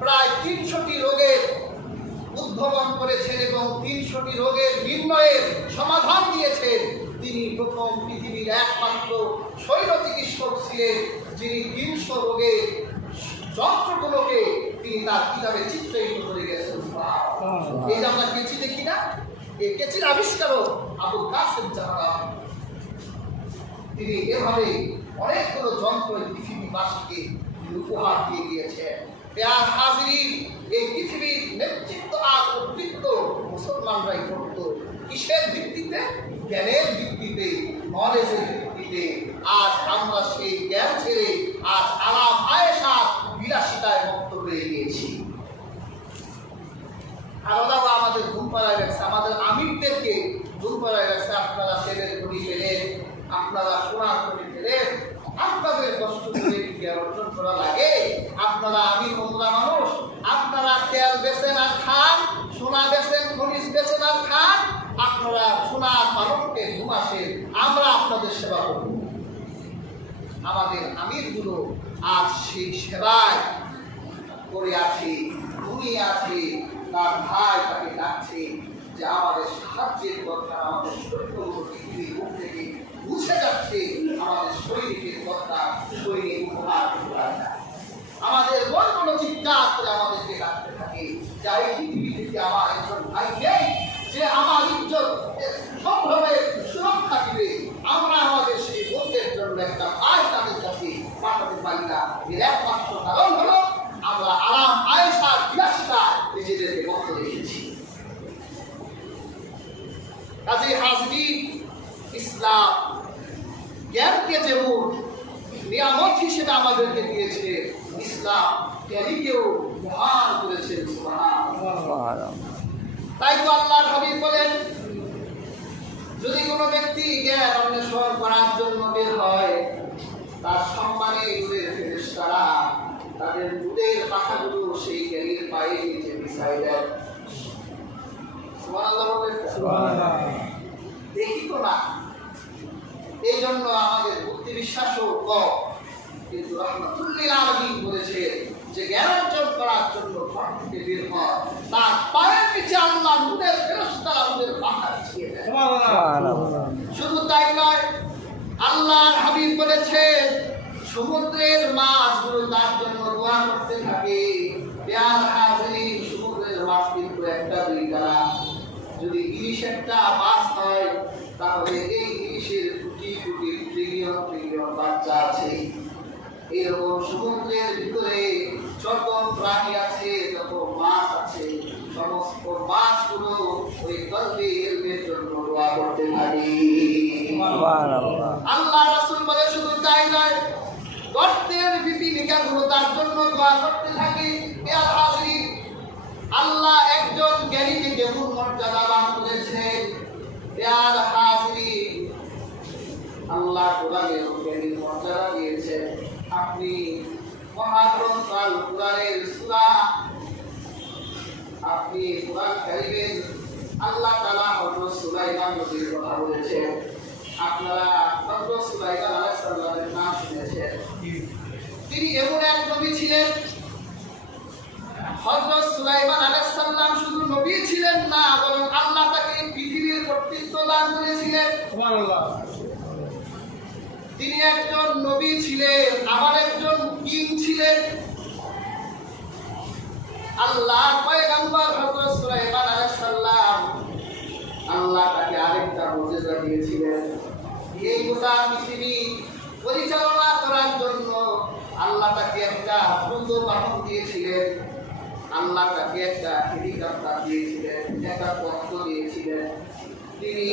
প্রায় 300টি রোগের উদ্ভাবন করেছেন এবং 300টি রোগের নির্ণয়ের সমাধান দিয়েছেন। তিনি প্রথম পৃথিবীর একমাত্র শৈল চিকিৎসক ছিলেন যিনি 300 রোগের যন্ত্রগুলোকে তিনি তার কিতাবে চিত্রায়িত করে গেছেন। এই যে আমরা কেচি দেখি না, এই কেচির আবিষ্কারক আবুল কাসেম জাহরানি। তিনি এভাবে অনেকগুলো যন্ত্র পৃথিবীবাসীকে উপহার দিয়ে গিয়েছেন। প্রিয় হাজিরিন, এই পৃথিবীর নেতৃত্ব আর কর্তৃত্ব মুসলমানরাই করত। কিসের ভিত্তিতে? জ্ঞানের ভিত্তিতে, নলেজের ভিত্তিতে। আজ আমরা সেই জ্ঞান ছেড়ে আজ আলাপ আয়েশা বিলাসিতায় মুক্ত হয়ে গিয়েছি। আলাদা আমাদের ঘুম পাড়ায় রাখছে, আমাদের আমিরদেরকে ঘুম পাড়ায় রাখছে। আপনারা তেলের খনি পেলেন, আপনারা সোনার খনি পেলেন, আপনাদের কষ্ট করে জ্ঞান অর্জন করা লাগে। আপনারা আমি নোংরা মানুষ, আপনারা তেল বেচেন আর খান, সোনা বেচেন, খনিজ বেচেন আর খান, আপনারা সোনার পালনকে ঘুম আসেন, আমরা আপনাদের সেবা করব। আমাদের আমিরগুলো আজ সেই সেবায় করে আছে, ঘুমিয়ে আছে। তার ভাই তাকে ডাকছে যে আমাদের সাহায্যের কথা, আমাদের শরীরগুলো পৃথিবীর মুখ থেকে মুছে যাচ্ছে, আমাদের শরীরের কথা শরীরে উপহার করা যায়। আমাদের মনগুলো চিৎকার করে আমাদেরকে ডাকতে থাকে, যাই পৃথিবী থেকে আমার একজন ভাই নেই যে আমার ইজ্জত সম্ভ্রমে সুরক্ষা দিবে। আমরা আমাদের সেই বন্ধের জন্য একটা ভাই তাদের কাছে পাঠাতে পারি না। এর একমাত্র কারণ হলো আমরা আরাম আয়েশার বিলাসিতা নিজেদেরকে বন্ধ রেখেছি। কাজে হাজরিন, ইসলাম জ্ঞানকে যেমন নিয়ামত হিসেবে আমাদেরকে দিয়েছে, ইসলাম জ্ঞানীকেও মহান করেছেন। সুবহানাল্লাহ। তাই তো আল্লাহর হাবিব বলেন, যদি কোনো ব্যক্তি জ্ঞান অন্বেষণ করার জন্য বের হয়, তার সম্মানে দূরের ফেরেশতারা তাদের দুধের পাখাগুলো সেই জ্ঞানীর পায়ে নিচে বিছাই দেন। সুবহানাল্লাহ বলেন। দেখি তো না, এই জন্য আমাদের বুদ্ধি বিশ্বাসও কম, কিন্তু রাহমাতুল্লিল আলামিন বলেছে যে জ্ঞান অর্জন করার জন্য ঘর থেকে বের হয়, তার পায়ের নিচে আল্লাহ দুধের ফেরেশতারা দুধের পাখা বিছিয়ে দেন। শুধু তাই নয়, আল্লাহর হাবিব বলেছে সমুদ্রের মাছগুলো তার জন্য দোয়া করতে থাকে। পেয়ার হাজির, সমুদ্রের মাছ কিন্তু একটা দুইটা না, যদি ইলিশ একটা মাছ হয় তাহলে এই ইলিশের কোটি কোটি ট্রিলিয়ন ট্রিলিয়ন বাচ্চা আছে। এরকম সমুদ্রের ভিতরে যত প্রাণী আছে, যত মাছ আছে, সমস্ত মাছগুলো ওই কলবে ইলমের জন্য দোয়া করতে থাকে। আল্লাহ রাসূল বলে শুধু তাই নয়, গর্তের পিপিলিকাগুলো তার জন্য দোয়া করতে থাকে। আল্লাহ একজন জ্ঞানীকে যেমন মর্যাদাবান করেছেন, আল্লাহ কোরআনের জ্ঞানীর মর্যাদা দিয়েছেন। আপনি মহাগ্রন্থ আল কোরআনের সূরা, আপনি কোরআন কারীমের আল্লাহ তাআলা হযরত সুলাইমান নবীর কথা বলেছেন। আপনারা হযরত সুলাইমান আলাইহিস সালামের নাম শুনেছেন। তিনি এমন এক নবী ছিলেন, হযরত সুলাইমান আলাইহিস সালাম শুধু নবী ছিলেন না, বরং আল্লাহ তাকে পৃথিবীর কর্তৃত্ব দান করেছিলেন। সুবহানাল্লাহ। তিনি একজন নবী ছিলেন, আবার একজন কিং ছিলেন। আল্লাহ পয়গম্বর হযরত সুলাইমান আলাইহিস সালাম, আল্লাহ তাকে আরেকটা মুজিজা দিয়েছিলেন। এই গোটা পৃথিবী পরিচালনা করার জন্য আল্লাহ তাকে একটা দ্রুত বাহন দিয়েছিলেন। আল্লাহ তাকে একটা হেলিকপ্টার দিয়েছিলেন, একটা তথ্য দিয়েছিলেন। তিনি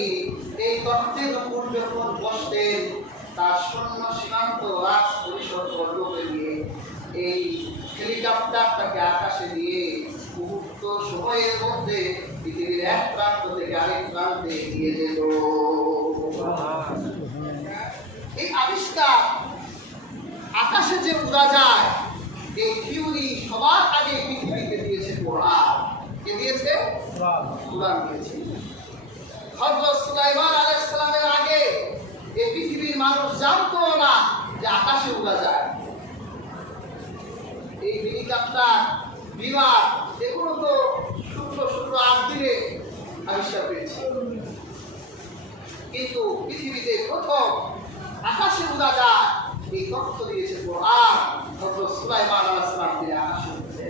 এই তথ্যের উপর যখন বসতেন, তার সৈন্য সীমান্ত রাজ পরিষদ বর্গকে নিয়ে এই হেলিকপ্টারটাকে আকাশে নিয়ে মুহূর্ত সময়ের মধ্যে পৃথিবীর এক প্রান্ত থেকে আরেক প্রান্তে নিয়ে যেত। এই আবিষ্কার, আকাশে যে উড়া যায়, এই থিওরি সবার আগে পৃথিবীকে দিয়েছে কোরআন। কে দিয়েছে? কোরআন দিয়েছে। হযরত সুলাইমান আলাইহিস সালামের আগে এই পৃথিবীর মানুষ জানতো না যে আকাশে উড়া যায়। এই হেলিকপ্টার, বিমান, এগুলো তো শুক্র 8 দিনে আবিষ্কার হয়েছে, কিন্তু পৃথিবীতে প্রথম আকাশে উড়া যায় এই তথ্য দিয়েছে কোরআন। হযরত সুলাইমান আলাইহিস সালাম তিনি আকাশে উঠেছে,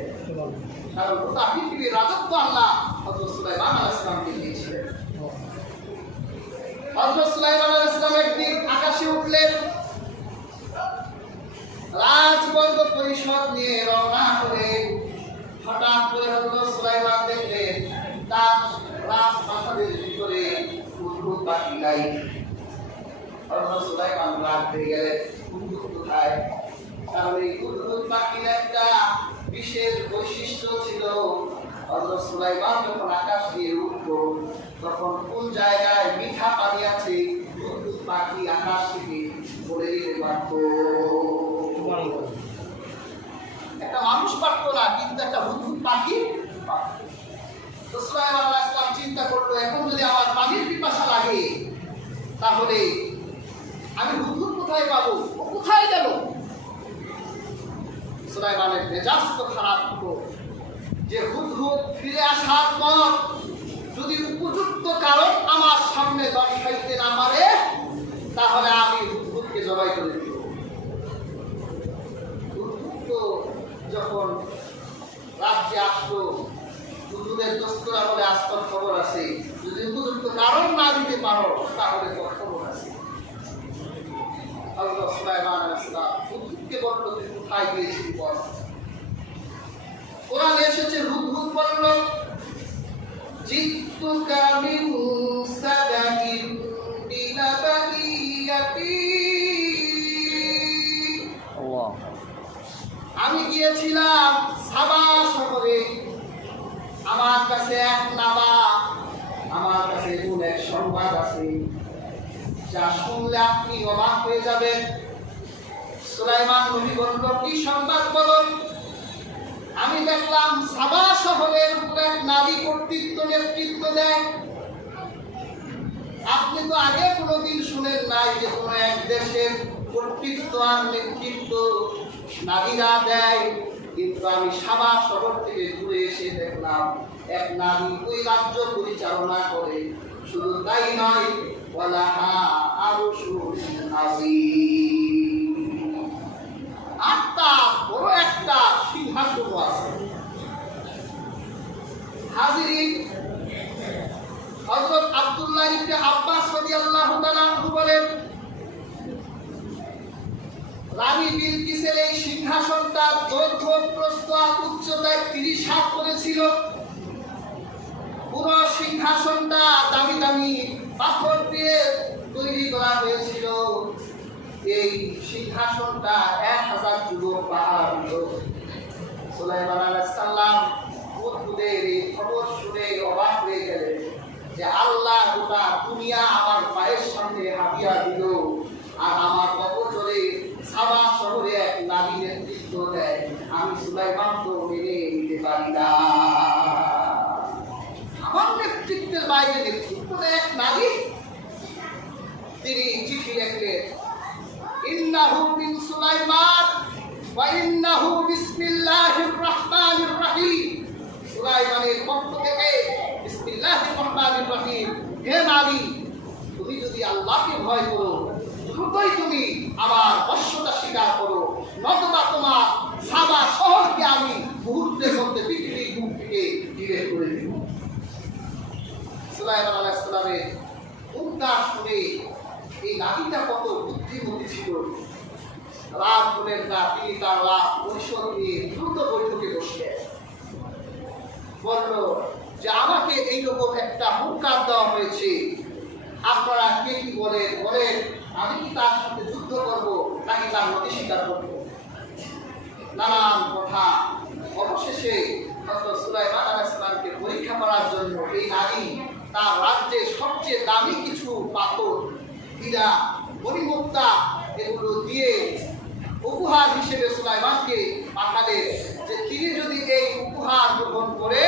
কারণ গোটা পৃথিবীর রাজত্ব আল্লাহ হযরত সুলাইমান আলাইহিস সালামকে দিয়েছিলেন। হযরত সুলাইমান আলাইহিস সালাম একদিন আকাশে উঠলেন, রাজবর্গ পরিষদ নিয়ে রওনা করে। হঠাৎ করে হযরত সুলাইমান দেখলেন তার রাজপ্রাসাদের ভিতরে উদ্ভুত পাখি নাই। হযরত সুলাইমান রাগ হয়ে গেলেন, উদ্ভুত কোথায়? কারণ এই উদ্ভুত পাখির একটা বিশেষ বৈশিষ্ট্য ছিল। হযরত সুলাইমান যখন আকাশ দিয়ে উঠলো তখন কোন জায়গায় মিঠা পানি আছে হুদহুদ পাখি আকাশ থেকে পড়ে দিতে পারত। একটা মানুষ পারতো না, কিন্তু একটা হুদহুদ পাখি পারত। তো সুলাইমান আলাইহিস সালাম চিন্তা করলো, এখন যদি আমার পানির পিপাসা লাগে তাহলে আমি হুদহুদ কোথায় পাবো, ও কোথায় গেল? সুলাইমানের মেজাজ তো খারাপ হতো যে হুদহুদ ফিরে আসার পর যদি উপযুক্ত কারণ আমার সামনে দর্শাইতে না পারে তাহলে আমি হুদহুদকে জবাই করে দিব। হুদহুদ তো যখন রাজ্যে আসলো, হুদহুদের দোস্তরা বলে আজকাল খবর আছে, যদি উপযুক্ত কারণ না দিতে পারো তাহলে তো খবর আছে। হযরত সুলাইমান আলাইহিস সালাম হুদহুদকে বলল, তুই কোথায় গিয়েছিলি বল। কোরআনে এসেছে হুদহুদ বলল, জিতুকা মিন সাদাকিন বিনাবানিয়াতি, আমি গিয়েছিলাম সাবা শহরে, আমার কাছে এক নাবা, আমার কাছে এমন এক সংবাদ আছে যা শুনলে আপনি অবাক হয়ে যাবেন। সুলাইমান নবী বলল, কি সংবাদ বলুন। আমি দেখলাম সাবা শহরের উপর এক নারী কর্তৃত্ব নেতৃত্ব দেয়। আপনি তো আগে কোনোদিন শুনেন নাই যে কোনো এক দেশের কর্তৃত্ব আর নেতৃত্ব নারীরা দেয়, কিন্তু আমি সাবা শহর থেকে ঘুরে এসে দেখলাম এক নারী ওই রাজ্য পরিচালনা করে। শুধু তাই নয়, ওয়ালাহা আরশুন আযীম, আত্মা বড় একটা সিংহাসন আছে। হাজিরিন, হযরত আব্দুল্লাহ ইবনে আব্বাস রাদিয়াল্লাহু তাআলা আনহু বলেন, রানী বিলকিসের এই সিংহাসনটা দৈর্ঘ্য প্রস্থ উচ্চতায় 30 হাত করেছিল। পুরো সিংহাসনটা দামি দামি পাথর দিয়ে তৈরি করা হয়েছিল। এই সিংহাসনটা 1000 যুবক পাহাড় হতো। সুলাইমান আলাইহিস সালাম হুদহুদের এই খবর শুনে অবাক হয়ে গেলেন যে আল্লাহ গোটা দুনিয়া আমার পায়ের সামনে হাবিয়া দিল, আর আমার অপচরে সাবা শহরে এক নারী নেতৃত্ব দেয়, আমি সুলাইমান তো মেনে নিতে পারি না। আমার নেতৃত্বের বাইরে নেতৃত্ব দেয় এক নারী। তিনি চিঠি লিখলেন, ইন্নাহু মিন সুলাইমান ওয়া ইন্নাহু বিসমিল্লাহির রহমানির রহিম। সুলাইমানের পক্ষ থেকে বিসমিল্লাহির রহমানির রহিম, হে নারী, তুমি যদি আল্লাহকে ভয় করো দ্রুতই তুমি আমার বশ্যতা স্বীকার করো, নতুবা তোমার সাবা শহরকে আমি মুহূর্তের মধ্যে পৃথিবীর মুখ থেকে ঢিলে করে দিব। সুলাইমান আলাইহিস সালামের উদ্গার শুনে এই নারীটা কত বুদ্ধিমতী ছিল। রাত হলেন না, তিনি তার রাত পরিষদ নিয়ে দ্রুত বৈঠকে বসলেন। বলল যে আমাকে এইরকম একটা হুঙ্কার দেওয়া হয়েছে, আপনারা কে কি বলেন, বলেন আমি কি তার সাথে যুদ্ধ করব নাকি তার নথি স্বীকার করব। নানান কথা। অবশেষে হযরত সুলাইমান আলাইহিস সালামকে পরীক্ষা করার জন্য এই নারী তার রাজ্যে সবচেয়ে দামি কিছু পাথর, হীরা, মণিমুক্তা এগুলো দিয়ে উপহার হিসেবে সুলাইমানকে পাঠালেন যে তিনি যদি এই উপহার গ্রহণ করে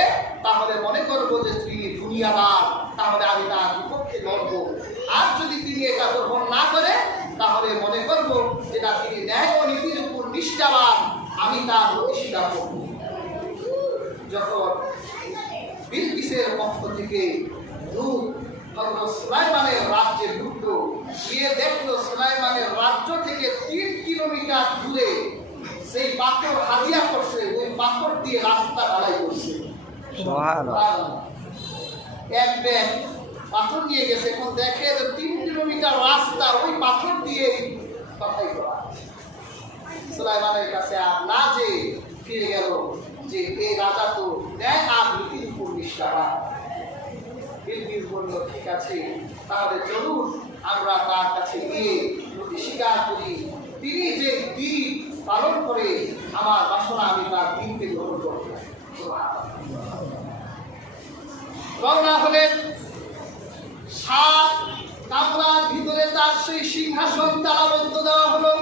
তাহলে মনে করব যে তিনি দুনিয়াদার, তাহলে আমি তার বিপক্ষে লড়ব। আর যদি তিনি এটা গ্রহণ না করে তাহলে মনে করব যেটা তিনি ন্যায় ও নীতির উপর নিষ্ঠাবান, আমি তার স্বীকার করব। যখন বিলকিসের পক্ষ থেকে দূত হযরত সুলাইমানের রাজ্যে ঢুকলো, গিয়ে দেখলো সুলাইমানের রাজ্য থেকে 3 কিলোমিটার দূরে সেই পাথর হাদিয়া করছে, ওই পাথর দিয়ে রাস্তা ঢালাই করছে। এক ব্যাগ পাথর নিয়ে গেছে, এখন দেখে 3 কিলোমিটার রাস্তা ওই পাথর দিয়ে ঢালাই করা। সুলাইমানের কাছে আর না যে ফিরে গেল যে এই রাজা তো ন্যায় আর নীতির উপর নিষ্ঠাবান। বিলকিস বলল, ঠিক আছে, তাহলে চলুন আমরা তার কাছে গিয়ে নথি স্বীকার করি। তিনি যে দিন পালন করে আমার বাসনা, আমি তার দিনকে গ্রহণ করব। রওনা হলেন। 7 কামরার ভিতরে তার সেই সিংহাসন তালাবদ্ধ দেওয়া হলো।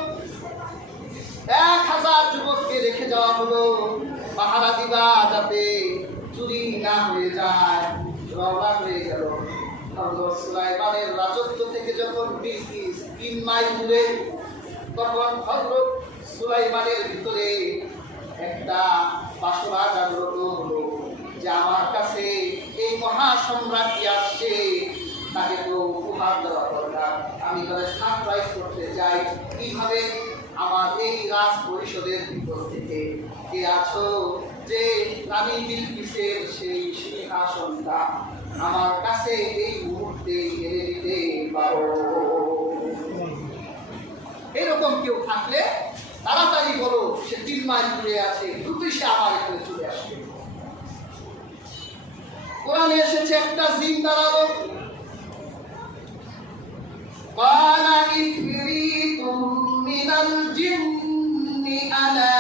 1000 যুবককে রেখে যাওয়া হলো পাহারা দিবা, যাতে চুরি না হয়ে যায়। রওনা হয়ে গেল। হযরত সুলাইমানের রাজত্ব থেকে যখন বিলকিস 3 মাইল দূরে, তখন হযরত সুলাইমানের ভিতরে একটা বাসনা জাগ্রত হলো যে আমার কাছে এই মহাসম্রাটটি আসছে, তাকে তো উপহার দেওয়া দরকার। আমি তাদের সারপ্রাইজ করতে চাই। কিভাবে? আমার এই রাজ পরিষদের ভিতর থেকে কে আছো যে রানী বিলকিসের সেই সিংহাসনটা আমার কাছে এই মুহূর্তে এনে দিতে পারো? এরকম কেউ থাকলে তাড়াতাড়ি বলো, সে 3 মাইল দূরে আছে, দ্রুতই সে আমার এখানে চলে আসবে। কোরআনে এসেছে একটা জিন দাঁড়ালো। قال عفريت من الجن أنا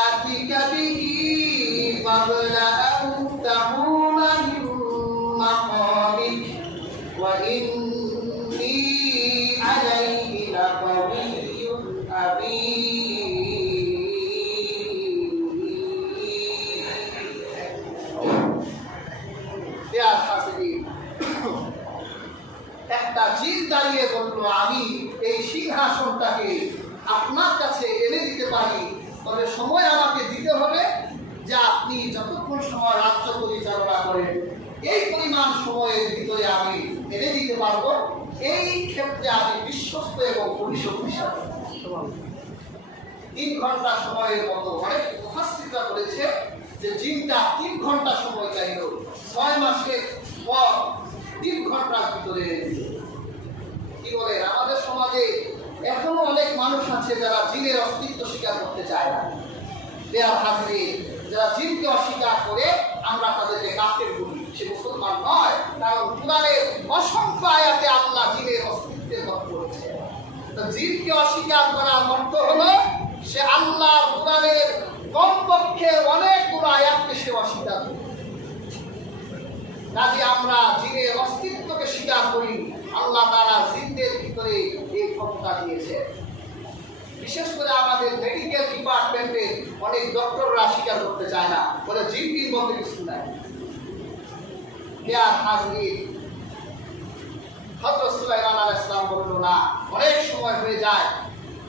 آتيك به قبل أن تقوم من مقامك وإني عليه لقوي أمين। يا حسين একটা জিন দাঁড়িয়ে বলল, আমি এই সিংহাসনটাকে আপনার কাছে এনে দিতে পারি, তবে সময় আমাকে দিতে হবে যে আপনি যতক্ষণ সময় রাজ্য পরিচালনা করেন এই পরিমাণ সময়ের ভিতরে আমি এনে দিতে পারবো। এই ক্ষেত্রে আমি বিশ্বস্ত এবং পরিশক্তিশালী। 3 ঘন্টা সময়ের মতো অনেক মুফাসসিররা বলেছে যে জিনটা 3 ঘন্টা সময় চাইল। 6 মাসের পর 3 ঘন্টার ভিতরে কি বলে, আমাদের সমাজে এখনো অনেক মানুষ আছে যারা জিনের অস্তিত্ব স্বীকার করতে চায় না। দেয়ার হাজরে যারা জিনকে অস্বীকার করে আমরা তাদেরকে কাফের বলি, সে মুসলমান নয়। কারণ কুরআনের অসংখ্য আয়াতে আল্লাহ জিনের অস্তিত্বের কথা বলেছে। তো জিনকে অস্বীকার করার অর্থ হলো সে আল্লাহ কুরআনের কমপক্ষে অনেকগুলো আয়াতকে সে অস্বীকার করে। কাজে আমরা জিনের অস্তিত্বকে স্বীকার করি। আল্লাহ তাআলা জিনদের ভিতরে এই ক্ষমতা দিয়েছে। বিশেষ করে আমাদের মেডিকেল ডিপার্টমেন্টে অনেক ডক্টররা স্বীকার করতে চায় না, বলে জিনটির মধ্যে কিছু নাই। হযরত সুলাইমান আলাইহিস সালাম বলল, না, অনেক সময় হয়ে যায়,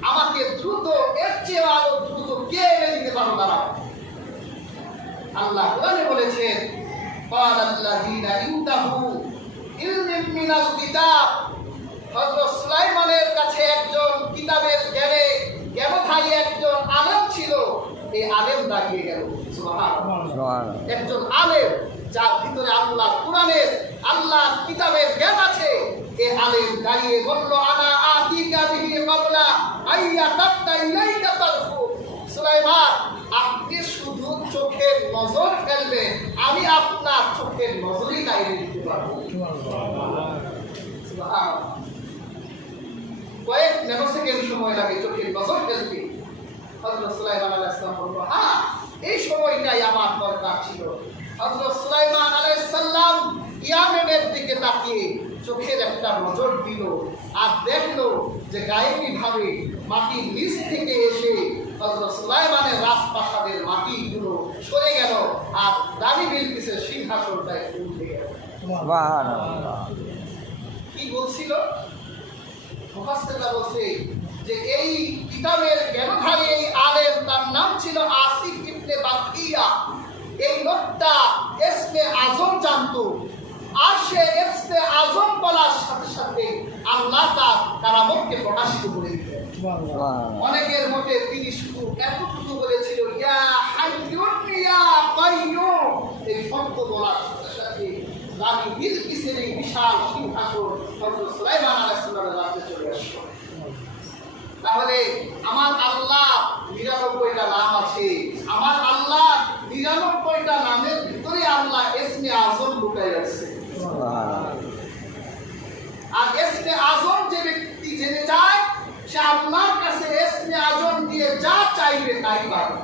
আমাকে দ্রুত, এর চেয়ে আরো দ্রুত কে এনে দিতে পারো দাঁড়াও। আল্লাহ কোরআনে বলেছেন, ক্বালাল্লাযীনা ইনদাহু ইলমুম মিনাল কিতাব। হযরত সুলাইমানের কাছে একজন কিতাবের জ্ঞানধারী একজন আলেম ছিল। এই আলেম দাঁড়িয়ে গেল। সুবহানাল্লাহ। একজন আলেম যার ভিতরে আল্লাহ কুরআনের, আল্লাহ কিতাবের জ্ঞান আছে। এই আলেম দাঁড়িয়ে বলল, আনা আতিকা বিহি ক্বাবলা আইয়াতাতা ইলাইকা তারফু। সুলাইমান, আপনি শুধু চোখের নজর ফেলবেন, আমি আপনার চোখের নজরই গাইয়ে দিতে পারবো। সুবহানাল্লাহ। কয়েক ন্যানোসেকেন্ড সময় লাগে চোখের নজর ফেলতে। হযরত সুলাইমান আলাইহিস সালাম বলল, হ্যাঁ, এই সময়টাই আমার দরকার ছিল। হযরত সুলাইমান আলাইহিস সালাম ইয়ামেনের দিকে তাকিয়ে চোখের একটা নজর দিল আর দেখলো যে গায়েবী ভাবে মাটির নিচ থেকে এসে হযরত সুলাইমানের রাজপ্রাসাদের মাটিগুলো সরে গেল আর রানী বিলকিসের সিংহাসনটা উঠে গেল। সুবহানাল্লাহ। কি বলছিল? মুফাসসিররা বলছে যে এই কিতাবের জ্ঞানধারী এই আলেম, তার নাম ছিল আসিফ ইবনে বাকিয়া। এই লোকটা ইসমে আজম জানতো, আর সে ইসমে আজম বলার সাথে সাথে আল্লাহ তার কারামতকে প্রকাশিত করে দিলেন। অনেকের মতে তিনি শুধু এতটুকু বলেছিল, ইয়া হাইয়ুন ইয়া কাইয়ুম। এই শব্দ বলার সাথে সাথে রানী বিলকিসের এই বিশাল সিংহাসন হযরত সুলাইমান আলাইহিস সালামের রাজ্যে চলে আসলো। তাহলে আমার আল্লাহ ৯৯টা নাম আছে। আমার আল্লাহ ৯৯টা নামের ভিতরে আল্লাহ ইসমে আজম লুকাই রাখছে। আর ইসমে আজম যে ব্যক্তি জেনে যায়, সে আল্লাহর কাছে ইসমে আজম দিয়ে যা চাইবে তাই পাবে।